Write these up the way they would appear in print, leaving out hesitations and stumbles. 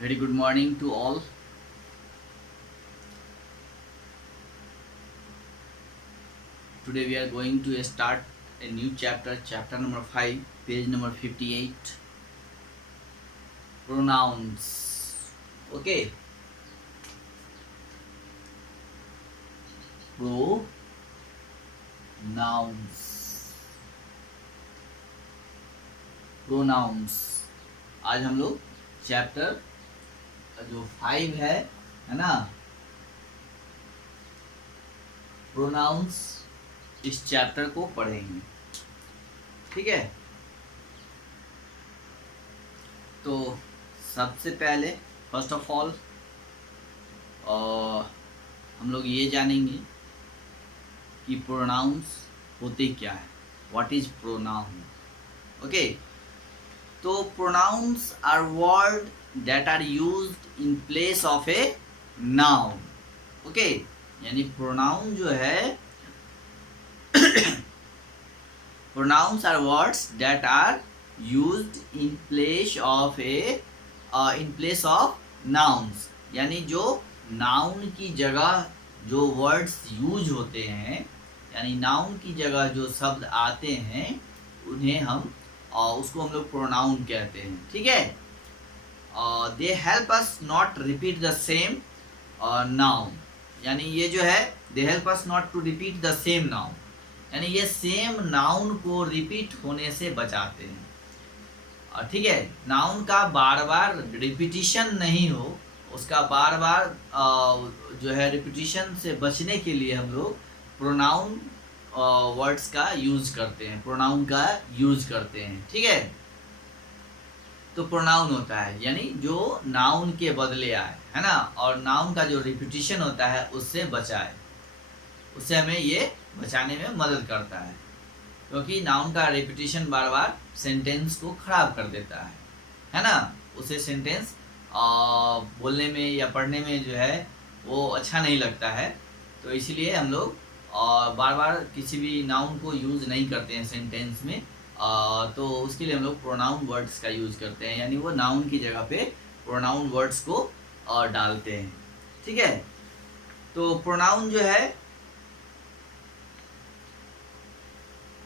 Very good morning to all. Today we are going to start a new chapter, chapter number 5, page number 58. Pronouns. Okay. Pronouns. Pronouns. आज हम लोग chapter जो 5 है ना, pronounce, इस chapter को पढ़ेंगे। ठीक है, तो सबसे पहले फर्स्ट ऑफ ऑल हम लोग ये जानेंगे कि प्रोनाउंस होते क्या है। What is pronoun? ओके, तो pronouns are word that are used in place of a noun. Okay, यानी प्रोनाउन जो है pronouns are words that are used in place of nouns, यानी जो नाउन की जगह जो वर्ड्स यूज होते हैं, यानी नाउन की जगह जो शब्द आते हैं उन्हें हम उसको हम लोग प्रोनाउन कहते हैं। ठीक है, they help us not repeat the same noun, यानी ये जो है they help us not to repeat the same noun, यानी ये सेम नाउन को रिपीट होने से बचाते हैं। ठीक है, नाउन का बार बार रिपीटिशन नहीं हो, उसका बार बार जो है रिपीटिशन से बचने के लिए हम लोग प्रोनाउन वर्ड्स का यूज करते हैं, प्रोनाउन का यूज करते हैं। ठीक है, तो प्रोनाउन होता है यानी जो नाउन के बदले आए, है ना, और नाउन का जो रिपीटिशन होता है उससे बचाए, उससे हमें ये बचाने में मदद करता है, क्योंकि नाउन का रिपीटिशन बार बार सेंटेंस को खराब कर देता है ना, उसे सेंटेंस बोलने में या पढ़ने में जो है वो अच्छा नहीं लगता है। तो इसलिए हम लोग बार बार किसी भी नाउन को यूज़ नहीं करते हैं सेंटेंस में, तो उसके लिए हम लोग प्रोनाउन वर्ड्स का यूज़ करते हैं, यानी वो नाउन की जगह पे प्रोनाउन वर्ड्स को डालते हैं। ठीक है, तो प्रोनाउन जो है,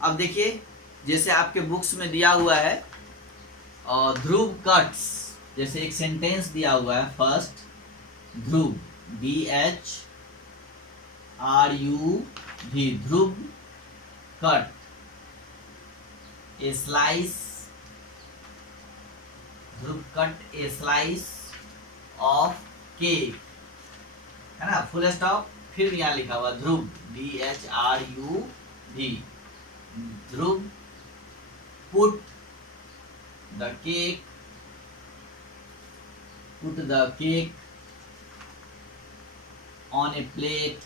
अब देखिए जैसे आपके बुक्स में दिया हुआ है ध्रुव कट्स, जैसे एक सेंटेंस दिया हुआ है, first Dhruv, DHRUV, Dhruv cut a slice, Dhruv cut a slice of cake, है ना, फुल स्टॉप, फिर यहाँ लिखा हुआ ध्रुव, DHRUV, Dhruv put the cake on a plate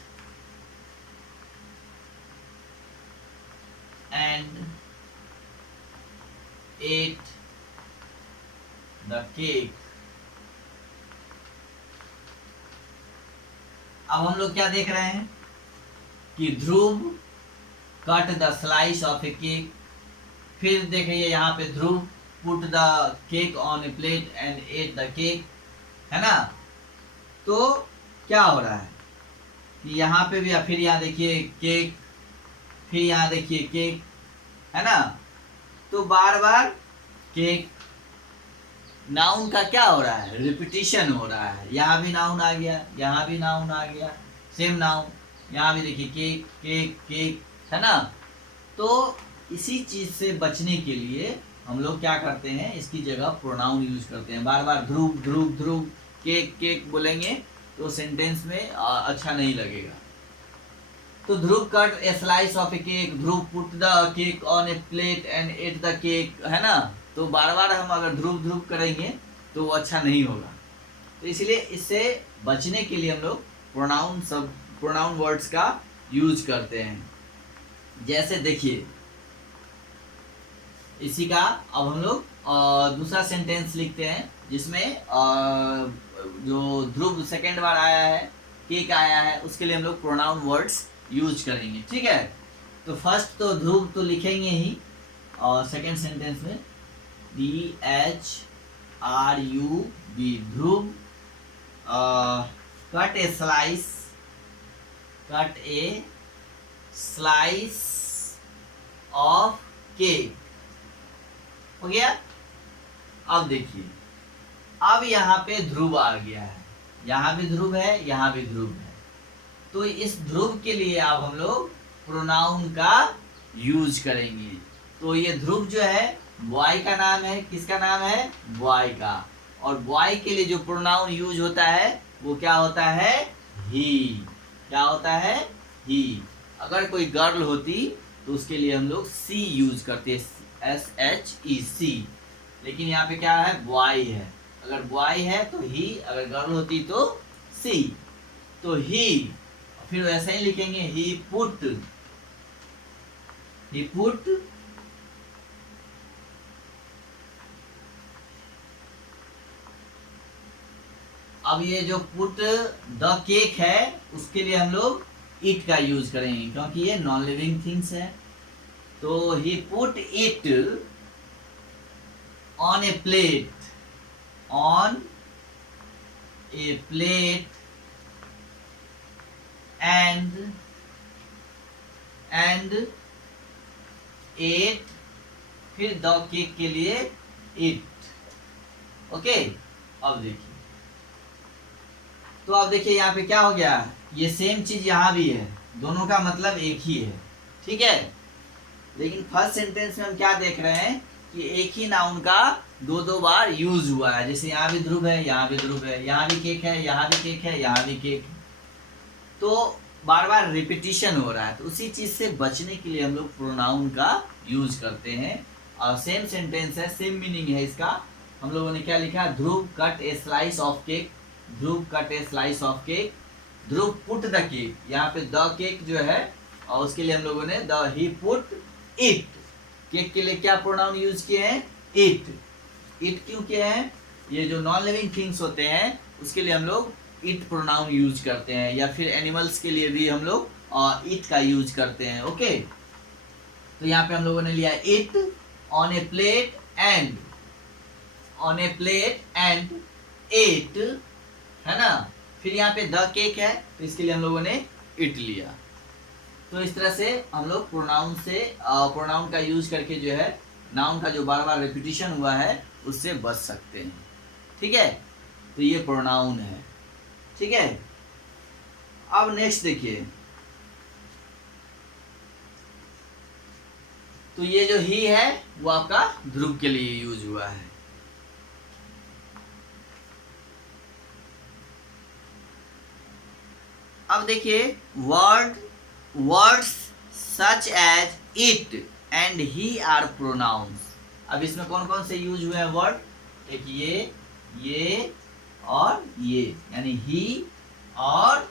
and ate the cake। अब हम लोग क्या देख रहे हैं कि Dhruv cut the slice of a cake, फिर देखिए यहाँ पे Dhruv put the cake on a plate and ate the cake, है ना। तो क्या हो रहा है कि यहाँ पे भी, फिर यहाँ देखिए केक, फिर यहाँ देखिए केक, है ना, तो बार बार केक, नाउन का क्या हो रहा है, रिपीटिशन हो रहा है। यहाँ भी नाउन आ गया, यहाँ भी नाउन आ गया, सेम नाउन, यहाँ भी देखिए केक केक केक, है ना। तो इसी चीज से बचने के लिए हम लोग क्या करते हैं, इसकी जगह प्रोनाउन यूज करते हैं। बार बार ध्रुव ध्रुव ध्रुव केक केक बोलेंगे तो सेंटेंस में अच्छा नहीं लगेगा। तो Dhruv cut a slice of a cake, Dhruv put the cake on a plate and ate the cake, है ना। तो बार बार हम अगर ध्रुव ध्रुव करेंगे तो वो अच्छा नहीं होगा। तो इसलिए इससे बचने के लिए हम लोग प्रोनाउन वर्ड्स का यूज करते हैं। जैसे देखिए इसी का अब हम लोग दूसरा सेंटेंस लिखते हैं, जिसमें जो ध्रुव सेकेंड बार आया है, केक आया है, उसके लिए हम लोग प्रोनाउन वर्ड्स यूज करेंगे। ठीक है, तो फर्स्ट तो ध्रुव तो लिखेंगे ही, और सेकेंड सेंटेंस में DHRUV, RUB, Dhruv, cut a slice, cut a slice of cake, हो गया। अब देखिए, अब यहाँ पे ध्रुव आ गया है, यहाँ भी ध्रुव है, यहाँ भी ध्रुव है, तो इस ध्रुव के लिए अब हम लोग प्रोनाउन का यूज करेंगे। तो ये ध्रुव जो है बॉय का नाम है, किसका नाम है, बॉय का, और बॉय के लिए जो प्रोनाउन यूज होता है वो क्या होता है, ही, क्या होता है, ही। अगर कोई गर्ल होती तो उसके लिए हम लोग सी यूज करते, SHEC, लेकिन यहाँ पे क्या है, बॉय है, अगर बॉय है तो ही, अगर गर्ल होती तो सी, तो ही, फिर वैसे ही लिखेंगे, ही पुट, he put, अब ये जो पुट द केक है उसके लिए हम लोग इट का यूज करेंगे क्योंकि ये नॉन लिविंग थिंग्स है। तो he put it on a plate, on a plate and ate, फिर द केक के लिए इट, ओके। अब देखिए, तो अब देखिए यहाँ पे क्या हो गया, ये सेम चीज यहाँ भी है, दोनों का मतलब एक ही है, ठीक है। लेकिन फर्स्ट सेंटेंस में हम क्या देख रहे हैं कि एक ही नाउन का दो दो बार यूज हुआ है, जैसे यहाँ भी ध्रुव है, यहाँ भी ध्रुव है, यहाँ भी केक है, यहाँ भी केक है, यहाँ भी केक है, तो बार बार रिपीटिशन हो रहा है। तो उसी चीज से बचने के लिए हम लोग प्रोनाउन का यूज करते हैं, और सेम सेंटेंस है, सेम मीनिंग है इसका। हम लोगों ने क्या लिखा, Dhruv cut a slice of cake, Dhruv cut a slice of cake, Dhruv put the cake, यहाँ पे द केक जो है और उसके लिए हम लोगों ने the he put it, cake के लिए क्या प्रोनाउन यूज किए हैं, इट। इट क्यों किए हैं, ये जो नॉन लिविंग थिंग्स होते हैं उसके लिए हम लोग इट प्रोनाउन यूज करते हैं, या फिर एनिमल्स के लिए भी हम लोग इट का यूज करते हैं, ओके। तो यहाँ पे हम लोगों ने लिया it on a plate and, on a plate and ate, है ना। फिर यहाँ पे द केक है तो इसके लिए हम लोगों ने इट लिया। तो इस तरह से हम लोग प्रोनाउन से प्रोनाउन का यूज करके जो है नाउन का जो बार बार रिपीटिशन हुआ है उससे बच सकते हैं, ठीक है। तो ये प्रोनाउन है, ठीक है। अब नेक्स्ट देखिए, तो ये जो ही है वो आपका ध्रुव के लिए यूज हुआ है। अब देखिए, words such as it and he are pronouns. अब इसमें कौन कौन से यूज हुए हैं वर्ड, एक ये और ये, यानी ही और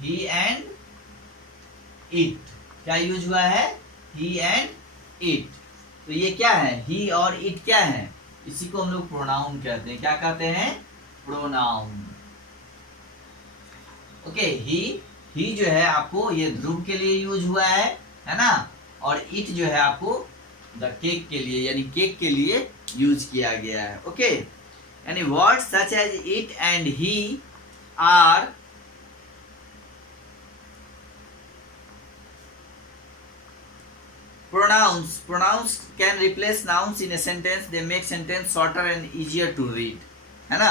ही एंड इट, क्या यूज हुआ है, ही एंड इट। तो ये क्या है, ही और इट क्या है, इसी को हम लोग प्रोनाउन कहते हैं, क्या कहते हैं, प्रोनाउन, ओके। ही जो है आपको ये ध्रुव के लिए यूज हुआ है ना, और इट जो है आपको द केक के लिए, यानी केक के लिए यूज किया गया है, ओके। यानी word such as it and he are pronouns can replace nouns in a sentence, they make sentence shorter and easier to read, है ना।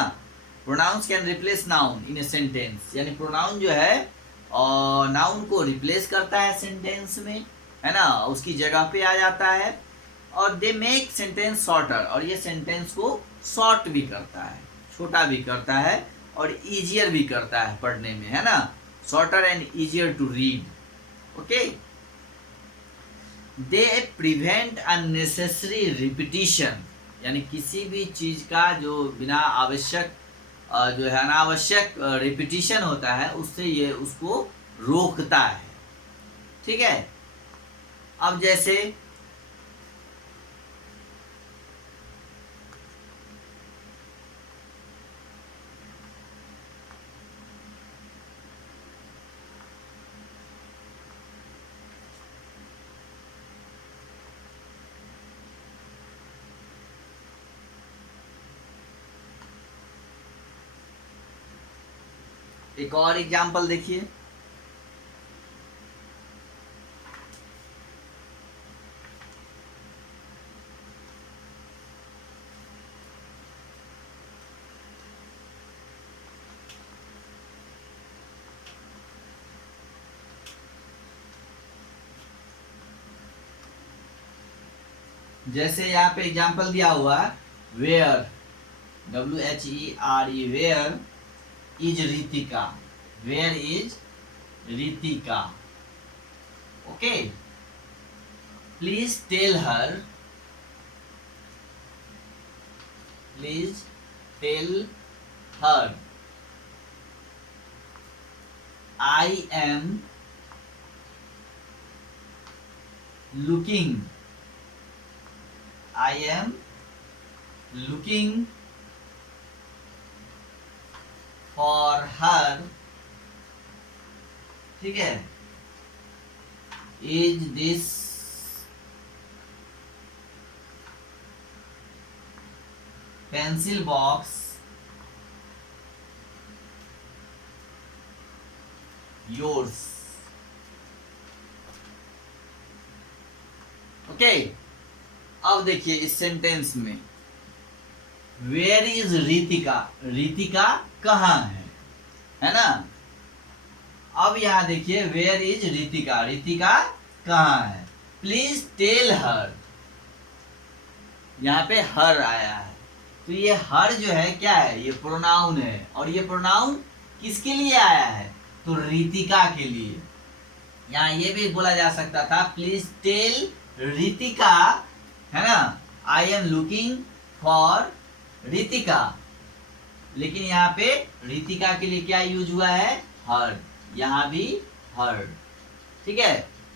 pronouns can replace noun in a sentence, यानी pronoun जो है और noun को replace करता है sentence में, है ना, उसकी जगह पे आ जाता है, और they make sentence shorter, और ये sentence को short भी करता है, छोटा भी करता है, और easier भी करता है पढ़ने में, है ना, shorter and easier to read, okay। They prevent unnecessary repetition, यानी किसी भी चीज का जो बिना आवश्यक जो है अनावश्यक रिपीटिशन होता है उससे ये उसको रोकता है, ठीक है। अब जैसे एक और एग्जाम्पल देखिए। जैसे यहाँ पे एग्जाम्पल दिया हुआ है, where, WHERE, where is Ritika, where is Ritika. Okay, please tell her, please tell her I am looking, I am looking for her, ठीक है। Is this pencil box yours? Okay, अब देखिए इस सेंटेंस में वेयर इज रितिका, रितिका कहाँ है ना। अब यहां देखिए वेयर इज रितिका, रितिका कहाँ है। प्लीज टेल हर, यहाँ पे हर आया है, तो ये हर जो है क्या है, ये प्रोनाउन है। और ये प्रोनाउन किसके लिए आया है, तो रितिका के लिए। यहाँ ये भी बोला जा सकता था प्लीज टेल रितिका, है ना, आई एम लुकिंग फॉर रितिका, लेकिन यहाँ पे रितिका के लिए क्या यूज हुआ है, हर, यहाँ भी हर, ठीक है।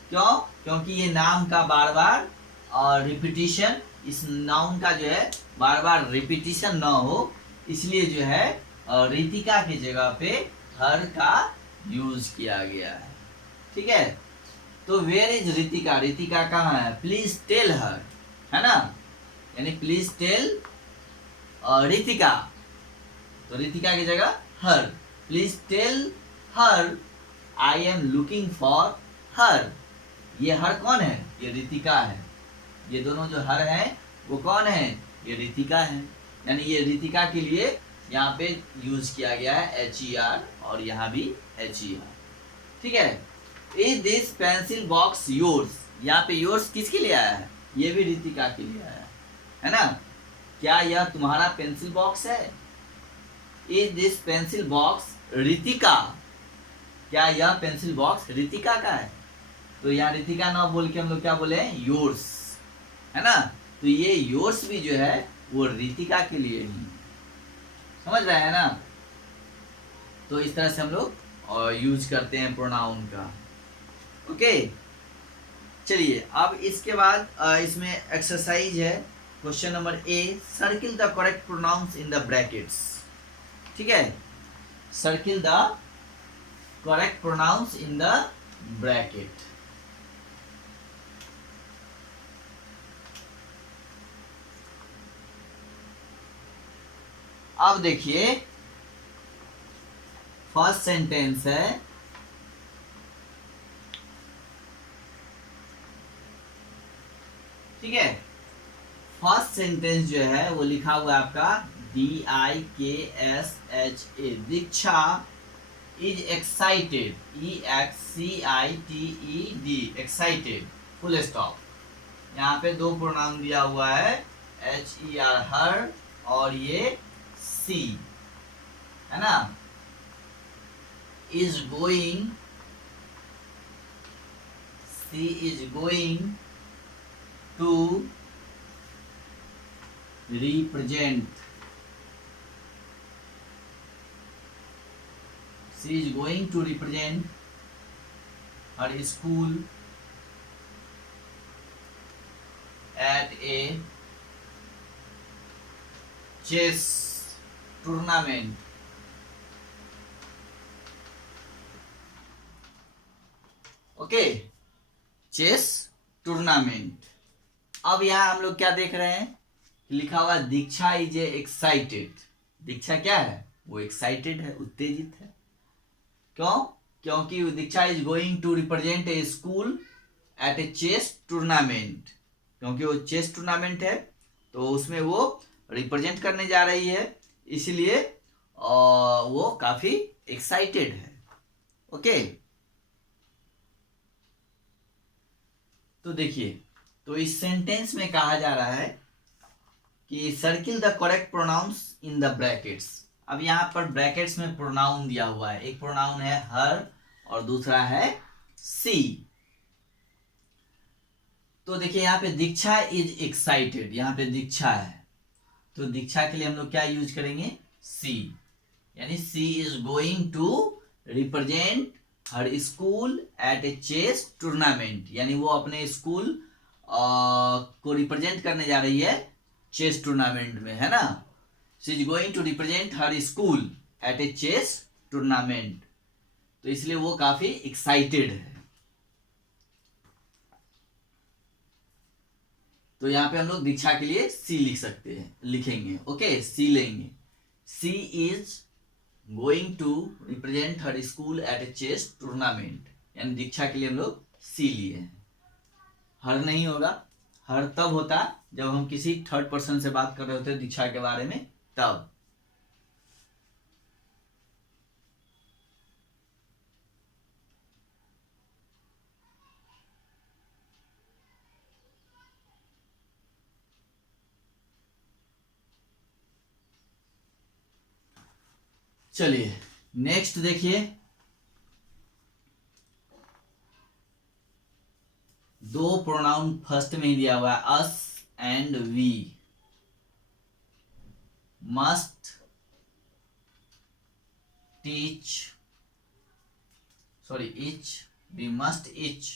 क्यों, क्योंकि ये नाम का बार बार और रिपीटिशन, इस नाउन का जो है बार बार रिपीटिशन ना हो, इसलिए जो है रितिका की जगह पे हर का यूज किया गया है, ठीक है। तो वेयर इज रितिका, रितिका कहाँ है, प्लीज टेल हर, है ना, यानी प्लीज टेल रितिका, तो रितिका की जगह her, please tell her I am looking for her. ये हर कौन है, ये रितिका है। ये दोनों जो हर है वो कौन है, ये रितिका है, यानी ये रितिका के लिए यहाँ पे यूज किया गया है HER, और यहाँ भी HER, ठीक है। Is this pencil box yours, यहाँ पे योर्स किसके लिए आया है, ये भी रितिका के लिए आया है ना। क्या यह तुम्हारा पेंसिल बॉक्स है, is this pencil box Ritika, क्या यह पेंसिल बॉक्स रितिका का है। तो यहाँ रितिका ना बोल के हम लोग क्या बोले, योर्स, है ना। तो ये योर्स भी जो है वो रितिका के लिए ही, समझ रहे हैं ना। तो इस तरह से हम लोग यूज करते हैं प्रोनाउन का, ओके। चलिए अब इसके बाद इसमें एक्सरसाइज है, question number A, circle the correct pronouns in the brackets, ठीक है। Circle the correct pronouns in the bracket. अब देखिए फर्स्ट सेंटेंस है, ठीक है। फर्स्ट सेंटेंस जो है वो लिखा हुआ है आपका DIKSHA, Diksha is excited, EXCITED, excited, full stop. यहाँ पे दो प्रोनाउन दिया हुआ है, HER हर और ये C, है ना। Is going, she is going to represent, she is going to represent her school at a chess tournament, okay, chess tournament. अब यहाँ हम लोग क्या देख रहे हैं, लिखा हुआ दीक्षा इज एक्साइटेड, दीक्षा क्या है, वो एक्साइटेड है, उत्तेजित है, क्यों? क्योंकि Diksha is going to represent a school at a chess tournament, क्योंकि वो चेस टूर्नामेंट है तो उसमें वो रिप्रेजेंट करने जा रही है, इसलिए वो काफी एक्साइटेड है। ओके, तो देखिए, तो इस सेंटेंस में कहा जा रहा है कि circle the correct pronouns in the brackets. अब यहाँ पर ब्रैकेट्स में प्रोनाउन दिया हुआ है, एक प्रोनाउन है हर और दूसरा है सी। तो देखिए यहाँ पे दीक्षा इज एक्साइटेड, यहाँ पे दीक्षा है तो दीक्षा के लिए हम लोग क्या यूज करेंगे? सी, यानी she is going to represent her school at a chess tournament, यानी वो अपने स्कूल को रिप्रेजेंट करने जा रही है चेस टूर्नामेंट में, है ना। She is going to represent her school at a chess tournament, तो इसलिए वो काफी एक्साइटेड है। तो यहाँ पे हम लोग दीक्षा के लिए सी लिख सकते हैं, लिखेंगे। ओके, सी लेंगे। She is going to represent her school at a chess tournament, यानी दीक्षा के लिए हम लोग सी लिए हैं। हर नहीं होगा, हर तब होता जब हम किसी थर्ड पर्सन से बात कर रहे होते दीक्षा के बारे में, तब। चलिए नेक्स्ट देखिए, दो प्रोनाउन फर्स्ट में ही दिया हुआ है, us and we. Must teach, sorry each, we must each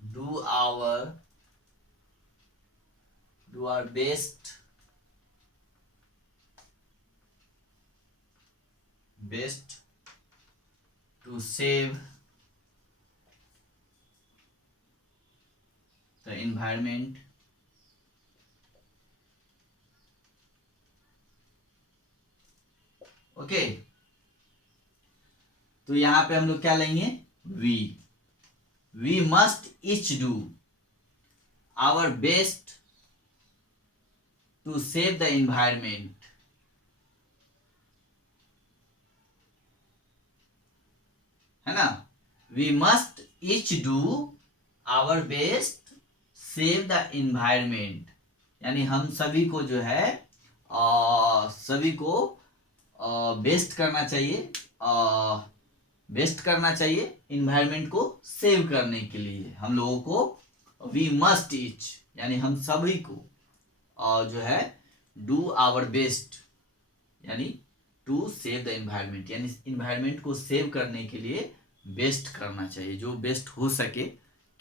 do our best to save the environment. Okay, तो यहां पे हम लोग क्या लेंगे? We must each do our best to save the environment, है ना। We must each do our best save the environment, यानी हम सभी को जो है सभी को बेस्ट करना चाहिए, बेस्ट करना चाहिए इन्वायरमेंट को सेव करने के लिए हम लोगों को। वी मस्ट ईच, यानी हम सभी को जो है डू आवर बेस्ट, यानी टू सेव द एनवायरमेंट, यानी इन्वायरमेंट को सेव करने के लिए बेस्ट करना चाहिए, जो बेस्ट हो सके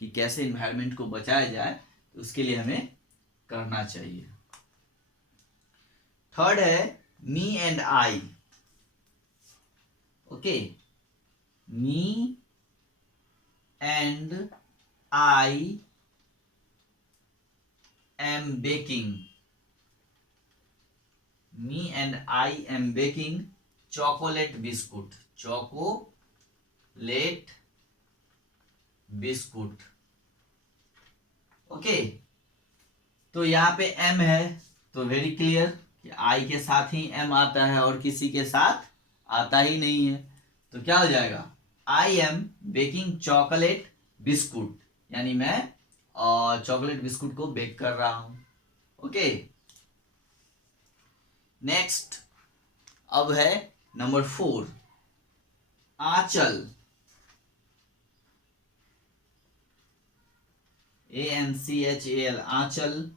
कि कैसे इन्वायरमेंट को बचाया जाए, तो उसके लिए हमें करना चाहिए। थर्ड है me and I. Okay, me and I am baking. Me and I am baking chocolate biscuit. Chocolate biscuit. Okay, तो यहाँ पे m है तो वेरी क्लियर कि I के साथ ही m आता है और किसी के साथ आता ही नहीं है, तो क्या हो जाएगा? I am baking chocolate biscuit, यानी मैं चॉकलेट बिस्कुट को बेक कर रहा हूं। ओके, नेक्स्ट अब है number 4, Anchal. ANCHAL, Anchal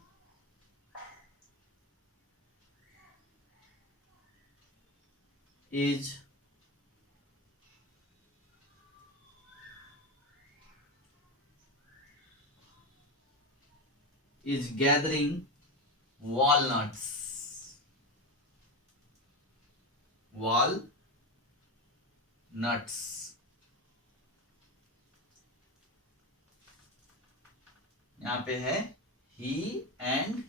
is gathering walnuts. यहाँ पे है he and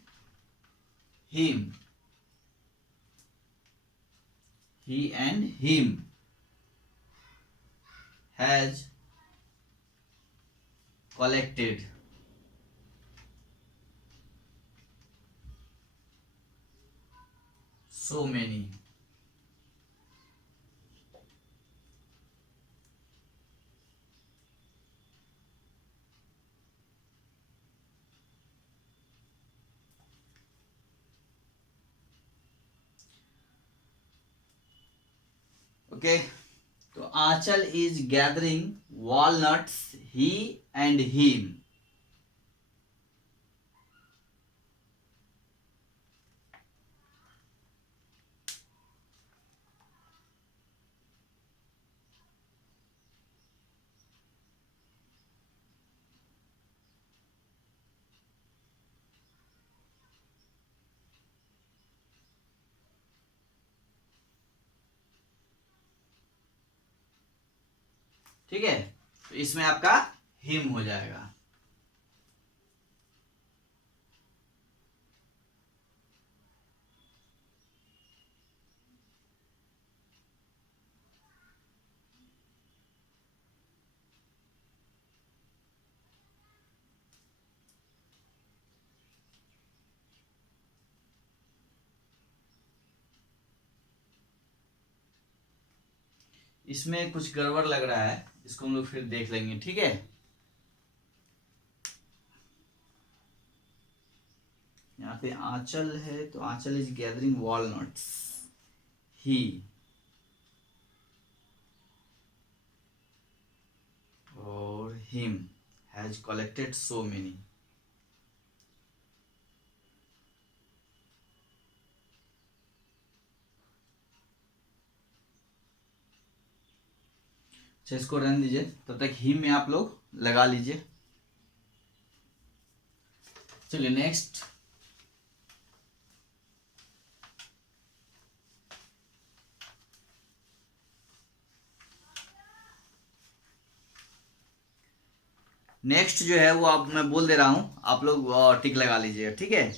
him. Has collected so many okay. तो Anchal is gathering walnuts he and him. ठीक है, तो इसमें आपका हिम हो जाएगा। इसमें कुछ गड़बड़ लग रहा है, इसको हम लोग फिर देख लेंगे। ठीक है, यहाँ पे आंचल है तो आंचल इज गैदरिंग वॉलनट्स, ही और him has collected so many. अच्छा, इसको रहने दीजिए, तब तक हिम में आप लोग लगा लीजिए। चलिए नेक्स्ट, नेक्स्ट जो है वो आप मैं बोल दे रहा हूं, आप लोग टिक लगा लीजिएगा। ठीक है,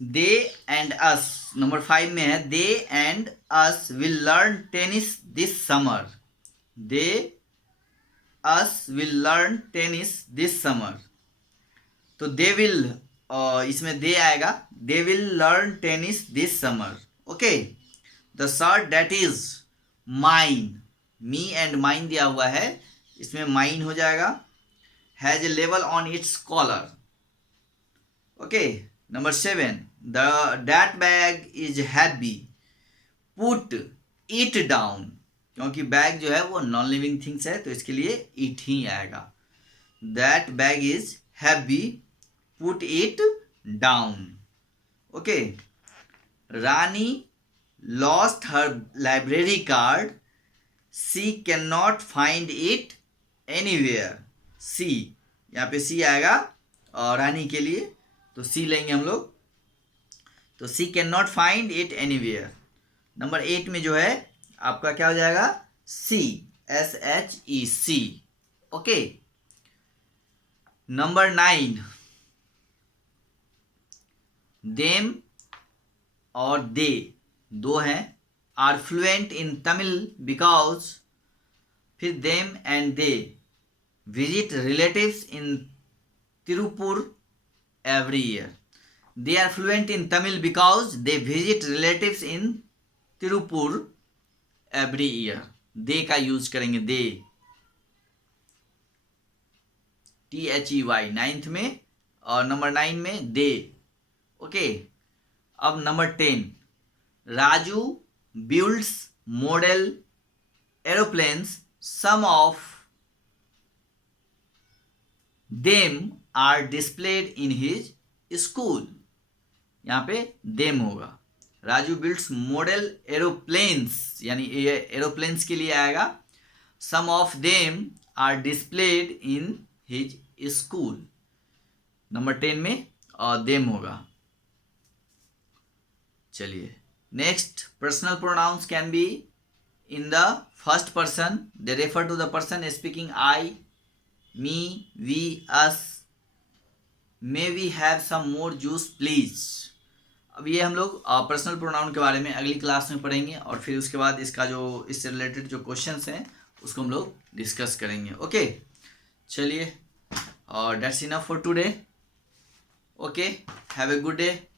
दे एंड अस नंबर 5 में है, they and us will learn tennis this summer. They us will learn tennis this summer. तो दे विल, इसमें दे आएगा, they will learn tennis this summer. Okay, the shirt that is mine, me and mine दिया हुआ है, इसमें mine हो जाएगा। Has a लेवल on its collar. Okay, number 7, that bag is heavy, put it down. क्योंकि bag जो है वो नॉन लिविंग थिंग्स है तो इसके लिए इट ही आएगा। That bag is heavy, put it down. Okay, Rani lost her library card, she can not find it anywhere. She, यहाँ पे सी आएगा और रानी के लिए, तो सी लेंगे हम लोग। तो she can not find it anywhere. Number 8 में जो है आपका क्या हो जाएगा, she, SHEC। Okay, number 9, them और दे दो हैं, are fluent in Tamil because, फिर them and they visit relatives in Tirupur every year. They are fluent in Tamil because they visit relatives in Tirupur every year. They का use करेंगे, they, THEY 9th में और number 9 में they। Okay, अब number 10, Raju builds model aeroplanes, some of them are displayed in his school। यहाँ पे them होगा। Raju builds model aeroplanes, यानी ये एरोप्लेन्स के लिए आएगा। Some of them are displayed in his school, number 10 में और देम होगा। चलिए next, personal pronouns can be in the first person, they refer to the person speaking, I, me, we, us। may we have some more juice please। अब ये हम लोग personal pronoun के बारे में अगली क्लास में पढ़ेंगे और फिर उसके बाद इसका जो इससे रिलेटेड जो क्वेश्चंस हैं उसको हम लोग डिस्कस करेंगे। ओके, चलिए, और that's enough for today. Okay, have a good day.